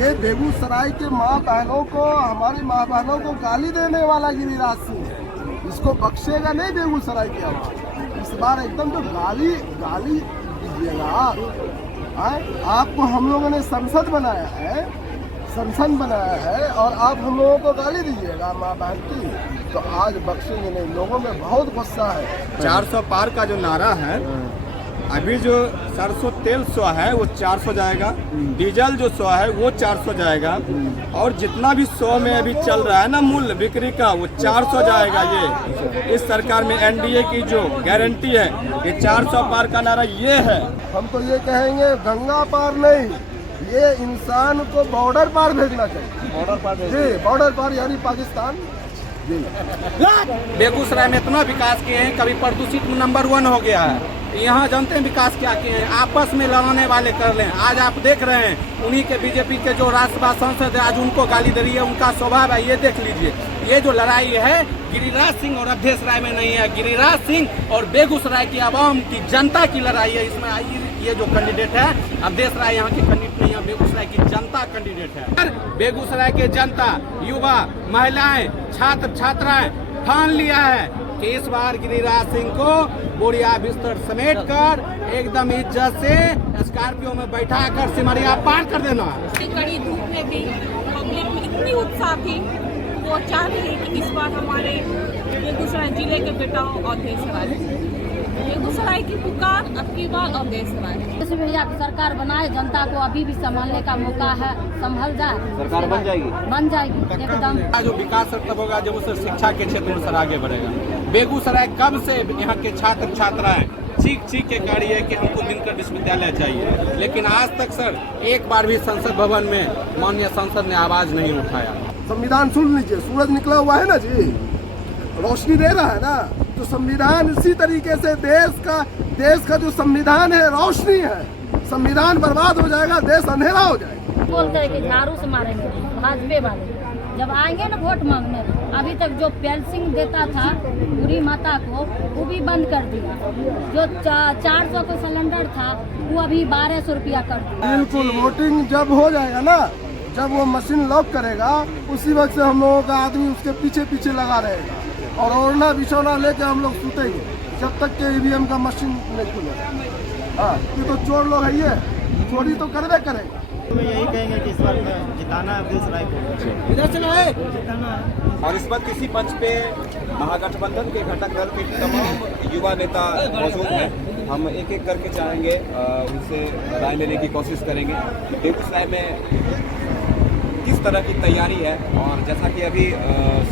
ये बेगूसराय के माँ बहनों को, हमारी माँ बहनों को गाली देने वाला गिरिराज सिंह है। इसको बख्शेगा नहीं बेगूसराय की आवाज। इस बार एकदम तो गाली दीजिएगा आप। आपको हम लोगों ने संसद बनाया है, और आप हम लोगों को गाली दीजिएगा माँ बहन की, तो आज बख्शेंगे नहीं। लोगों में बहुत गुस्सा है। 400 पार का जो नारा है, अभी जो सरसों तेल 100 है वो 400 जाएगा, डीजल जो 100 है वो 400 जाएगा, और जितना भी 100 में अभी चल रहा है ना मूल्य बिक्री का, वो 400 जाएगा। ये इस सरकार में एनडीए की जो गारंटी है, ये 400 पार का नारा ये है। हम तो ये कहेंगे गंगा पार नहीं, ये इंसान को बॉर्डर पार भेजना चाहिए। बॉर्डर पार यानी पाकिस्तान। बेगूसराय में इतना विकास किए हैं, कभी प्रदूषित में नंबर 1 हो गया है। यहाँ जानते हैं विकास क्या किए हैं, आपस में लड़ाने वाले कर लें। आज आप देख रहे हैं उन्हीं के बीजेपी के जो राज्यसभा सांसद है, आज उनको गाली दे रही है, उनका स्वभाव है। ये देख लीजिए, ये जो लड़ाई है गिरिराज सिंह और अवधेश राय में नहीं है, गिरिराज सिंह और बेगूसराय की आवाम की जनता की लड़ाई है। इसमें ये जो कैंडिडेट है अवधेश राय यहाँ के कैंडिडेट नहीं है, बेगूसराय की जनता कैंडिडेट है। बेगूसराय के जनता, युवा, महिलाएं, छात्र छात्राएं ठान लिया है कि इस बार गिरिराज सिंह को बोरिया बिस्तर समेट कर एकदम इज्जत से स्कॉर्पियो में बैठा कर सिमरिया पार कर देना। कड़ी धूप में भी पब्लिक में इतनी उत्साह थी, वो चाह रही है कि इस बार हमारे बेगूसराय जिले के बेटाओं अवधेश राय, बेगूसराय की पुकार अब की बार अवधेश राय। जैसे भैया सरकार बनाए, जनता को अभी भी संभालने का मौका है, संभल जाए, सरकार बन जाएगी एकदम। जो विकास तब होगा जब उसे शिक्षा के क्षेत्र में सर आगे बढ़ेगा। बेगूसराय कब से यहाँ के छात्र छात्राएं चीख के कह रही है कि हमको दिनकर विश्वविद्यालय चाहिए, लेकिन आज तक सर एक बार भी संसद भवन में माननीय सांसद ने आवाज नहीं उठाया। संविधान सुन लीजिए, सूरज निकला हुआ है ना जी, रोशनी दे रहा है ना, तो संविधान इसी तरीके से देश का जो संविधान है रोशनी है। संविधान बर्बाद हो जाएगा, देश अंधेरा हो जाएगा। बोलते हैं कि झाड़ू से मारेंगे भाजपा वाले, जब आएंगे ना वोट मांगने, अभी तक जो पेंसिंग देता था पूरी माता को, वो भी बंद कर दिया। जो 400 का सिलेंडर था वो अभी 1200 रुपया कर दिया। बिल्कुल, वोटिंग जब हो जाएगा ना, जब वो मशीन लॉक करेगा, उसी वक्त से हम लोगों का आदमी उसके पीछे लगा रहेगा, और ओढ़ना बिछौना लेके हम लोग सुतेंगे जब तक के ईवीएम का मशीन नहीं खुलेगा। हाँ, ये तो चोर लोग है, ये चोरी तो करवे करेगा। मैं यही कहेंगे कि इस बार जिताना है अवधेश राय को, इधर चलो है जिताना है। और इस वक्त इसी मंच पे महागठबंधन के घटक दल के तमाम युवा नेता मौजूद हैं। हम एक एक करके चाहेंगे उनसे राय लेने की कोशिश करेंगे कि बेगूसराय में किस तरह की तैयारी है। और जैसा कि अभी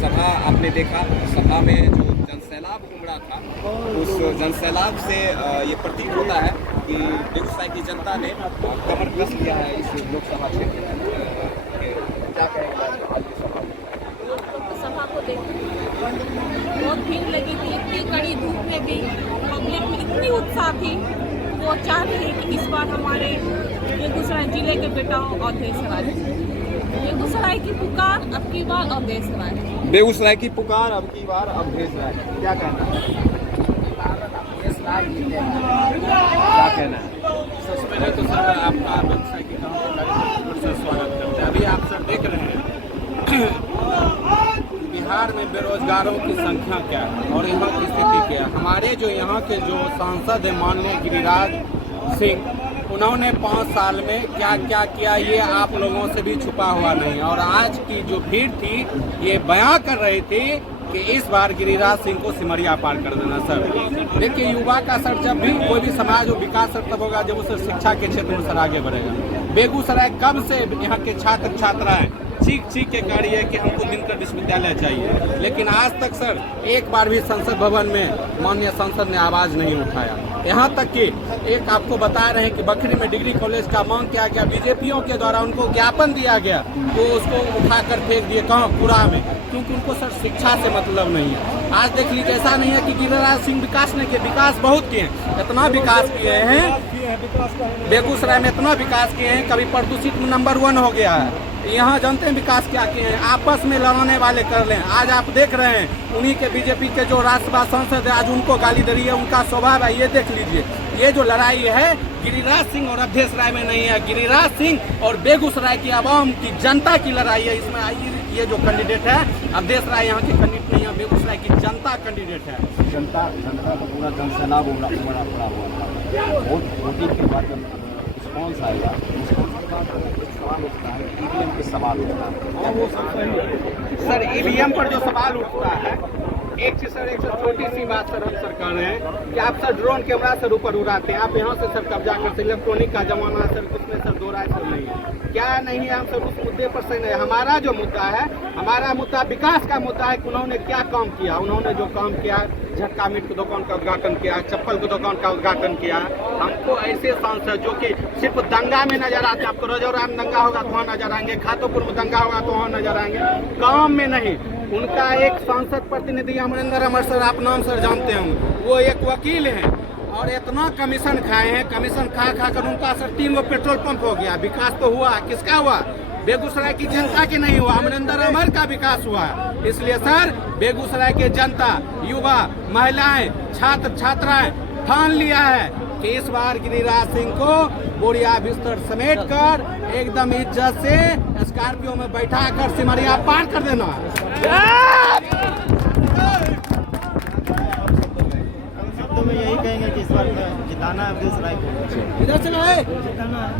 सभा आपने देखा, सभा में जो जनसैलाब उमड़ा था, उस जनसैलाब से ये प्रतीत होता है कि बेगूसराय की जनता ने कमर कस लिया है इस लोकसभा क्षेत्र में। क्या कहेंगे सभा को देखकर बहुत भीड़ लगी थी, इतनी कड़ी धूप में भी पब्लिक में इतनी उत्साह थी, वो चाह रही है कि इस बार हमारे बेगूसराय जिले के बेटाओं अवधेश राय, बेगूसराय की पुकार अब की बार अवधेश राय। बेगूसराय की पुकार अब की बार अवधेश राय, क्या कहना है? क्या कहना है? सबसे पहले तो सर आपका बेगूसराय की से स्वागत करते हैं। अभी आप सर देख रहे हैं बिहार में बेरोजगारों की संख्या क्या है और यहाँ की स्थिति क्या है। हमारे जो यहाँ के जो सांसद हैं माननीय गिरिराज सिंह, उन्होंने 5 साल में क्या क्या किया ये आप लोगों से भी छुपा हुआ नहीं। और आज की जो भीड़ थी ये बयां कर रही थी कि इस बार गिरिराज सिंह को सिमरिया पार कर देना। सर देखिए, युवा का सर जब भी कोई भी समाज और विकास सर तब होगा जब उसे शिक्षा के क्षेत्र में सर आगे बढ़ेगा। बेगूसराय कब से यहाँ के छात्र छात्राएं चीख के कह रही है कि हमको दिनकर विश्वविद्यालय चाहिए, लेकिन आज तक सर एक बार भी संसद भवन में माननीय सांसद ने आवाज नहीं उठाया। यहाँ तक कि एक आपको बता रहे हैं कि बखरी में डिग्री कॉलेज का मांग किया गया, बीजेपीओ के द्वारा उनको ज्ञापन दिया गया, तो उसको उठाकर फेंक दिए कहाँ, कूड़ा में, क्योंकि उनको सर शिक्षा से मतलब नहीं है। आज देख लीजिए, ऐसा नहीं है कि गिरिराज सिंह विकास नहीं किए, विकास बहुत किए हैं, इतना विकास किए हैं बेगूसराय में, इतना विकास किए हैं, कभी प्रदूषित में नंबर 1 हो गया है। यहाँ जानते हैं विकास क्या किए हैं? आपस में लड़ाने वाले कर लें। आज आप देख रहे हैं उन्हीं के बीजेपी के जो राज्यसभा सांसद है आज उनको गाली दे रही है, उनका स्वभाव है। ये देख लीजिए, ये जो लड़ाई है गिरिराज सिंह और अवधेश राय में नहीं है, गिरिराज सिंह और बेगूसराय की आवाम की जनता की लड़ाई है। इसमें ये जो कैंडिडेट है अवधेश राय यहाँ के कैंडिडेट नहीं है, बेगूसराय की जनता कैंडिडेट है। जनता का पूरा जनसैलाब उमड़ा हुआ था। वोटिंग के बाद जब रिस्पॉन्स आएगा, सवाल उठता है, ईवीएम के सवाल उठता है। सर ईवीएम पर जो सवाल उठता है, एक चीज सर, एक छोटी सी बात सर, हम सरकार है कि आप सर ड्रोन कैमरा सर ऊपर उड़ाते हैं, आप यहाँ से सर कब्जा करते, इलेक्ट्रॉनिक का जमाना सर, उसमें सर दो राय सर नहीं है, क्या नहीं है। हम सब उस मुद्दे पर सही नहीं है। हमारा जो मुद्दा है, हमारा मुद्दा विकास का मुद्दा है कि उन्होंने क्या काम किया। उन्होंने जो काम किया, झटका मीट की दुकान का उद्घाटन किया, चप्पल की दुकान का उद्घाटन किया। हमको ऐसे सांसद जो कि सिर्फ दंगा में नजर आते हैं, आपको रजौरा में दंगा होगा तो वहाँ नजर आएंगे, खातोपुर में दंगा होगा तो वहाँ नजर आएंगे, काम में नहीं। उनका एक सांसद प्रतिनिधि अमरिंदर अमर सर, आप नाम सर जानते होंगे, वो एक वकील हैं और इतना कमीशन खाए हैं, कमीशन खा कर उनका सर 3 गो पेट्रोल पंप हो गया। विकास तो हुआ, किसका हुआ? बेगूसराय की जनता के नहीं हुआ, अमरिंदर अमर का विकास हुआ। इसलिए सर बेगूसराय के जनता, युवा, महिलाएं, छात्र छात्राएं ठान लिया है कि इस बार गिरिराज सिंह को बोरिया बिस्तर समेट कर एकदम इज्जत से स्कॉर्पियो में बैठा कर सिमरिया पार कर देना। शब्दों में यही कहेंगे कि इस बार जिताना है अवधेश राय को। इधर चलो है, जिताना है,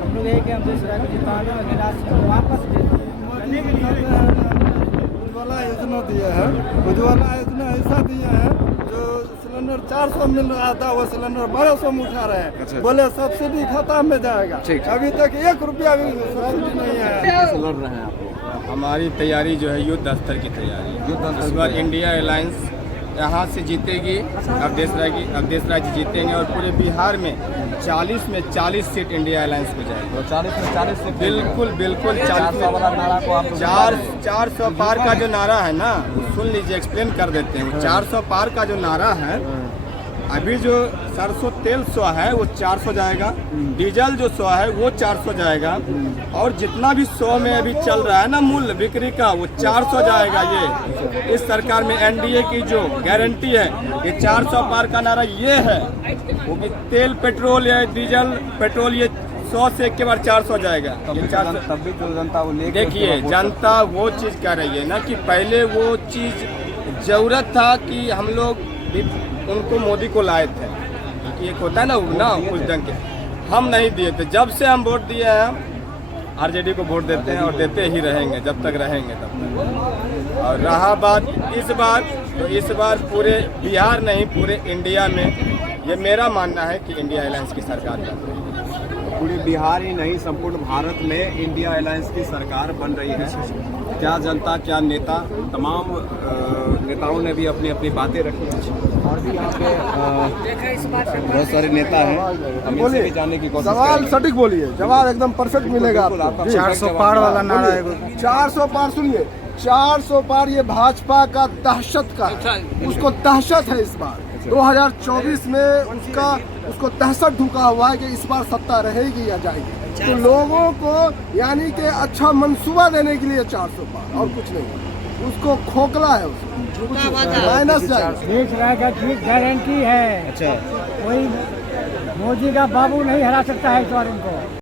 हम लोग यही अवधेश राय को जिताना है, गिरिराज सिंह को वापस उज्ज्वला योजना दिया है, उज्ज्वला योजना ऐसा दिया है जो सिलेंडर 400 मिल रहा था, वो सिलेंडर 1200 में उठा रहे हैं। बोले सब्सिडी खत्म में जाएगा, अभी तक 1 रुपया भी सब्सिडी नहीं है। कैसे लड़ रहे हैं आप? हमारी तैयारी जो है युद्ध स्तर की तैयारी। इस बार इंडिया अलायंस यहाँ से जीतेगी, अवधेश राय जी जीतेंगे और पूरे बिहार में 40 में 40 सीट इंडिया अलायंस को जाएगी। तो 40 में 40 से बिल्कुल 400 वाला नारा को आप 400 पार का जो नारा है ना, सुन लीजिए, एक्सप्लेन कर देते हैं। 400 पार का जो नारा है, अभी जो सरसों तेल 100 है वो 400 जाएगा, डीजल जो 100 है वो 400 जाएगा, और जितना भी 100 में अभी चल रहा है ना मूल्य बिक्री का, वो 400 जाएगा। ये इस सरकार में एनडीए की जो गारंटी है, ये 400 पार का नारा ये है। वो भी तेल पेट्रोल या डीजल पेट्रोल ये 100 से एक के बार 400 जाएगा। तब भी जो जनता वो लेके देखिए, जनता वो चीज़ कह रही है ना कि पहले वो चीज़ जरूरत था कि हम लोग उनको मोदी को लाए थे, क्योंकि एक होता है ना कुछ ढंग के, हम नहीं दिए थे। जब से हम वोट दिए हैं, आरजेडी को वोट देते हैं और देते ही रहेंगे जब तक रहेंगे तब तक। और रहा बात इस बार, तो इस बार पूरे बिहार नहीं पूरे इंडिया में ये मेरा मानना है कि इंडिया अलायंस की सरकार बन रही है। पूरे बिहार ही नहीं संपूर्ण भारत में इंडिया अलायंस की सरकार बन रही है। क्या जनता, क्या नेता, तमाम नेताओं ने भी अपनी अपनी बातें रखी हैं और भी यहाँ पे बहुत सारे नेता हैं, हम इनसे भी जानने की कोशिश सवाल करेंगे। सटीक बोलिए, जवाब एकदम परफेक्ट मिलेगा आपको। 400 पार वाला नारा है। 400 पार, सुनिए, 400 पार ये भाजपा का दहशत का है, उसको दहशत है। इस बार 2024 में उसको दहशत ढुका हुआ है कि इस बार सत्ता रहेगी या जाएगी। तो लोगों को यानी कि अच्छा मंसूबा देने के लिए 400 पार और कुछ नहीं, उसको खोखला है, उसको माइनस जाएगा। अवधेश राय का ठीक गारंटी है। अच्छा, कोई मोदी का बाबू नहीं हरा सकता है इस बार इनको।